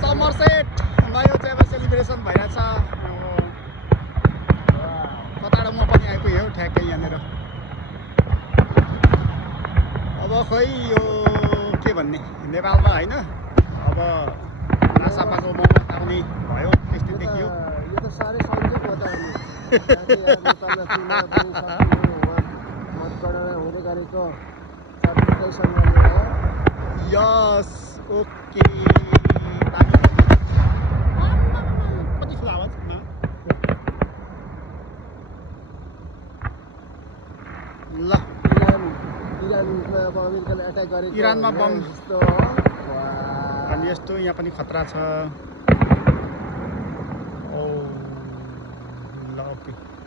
Summer set नयाँ चाहिँ अब सेलिब्रेसन भइरहेछ। कताबाट म पनि आइपुगेँ हौ ठ्याक्कै यहाँनिर। अब खोइ यो के भन्ने नेपालमा होइन, अब रासापाको मोमो आउने भयो त्यस्तै देखियो। यो त साह्रै सजिलो भयो त अनि नेपालमा चुनाव पनि सक्नु मतगणना हुँदै गरेको 27 यस ओके। कति ठुलो आवाजमा ल इरानमा अब अमेरिकाले एट्याक गरेको इरानमा बम यस्तो अनि यस्तो यहाँ पनि खतरा छ। ओ ल ओके।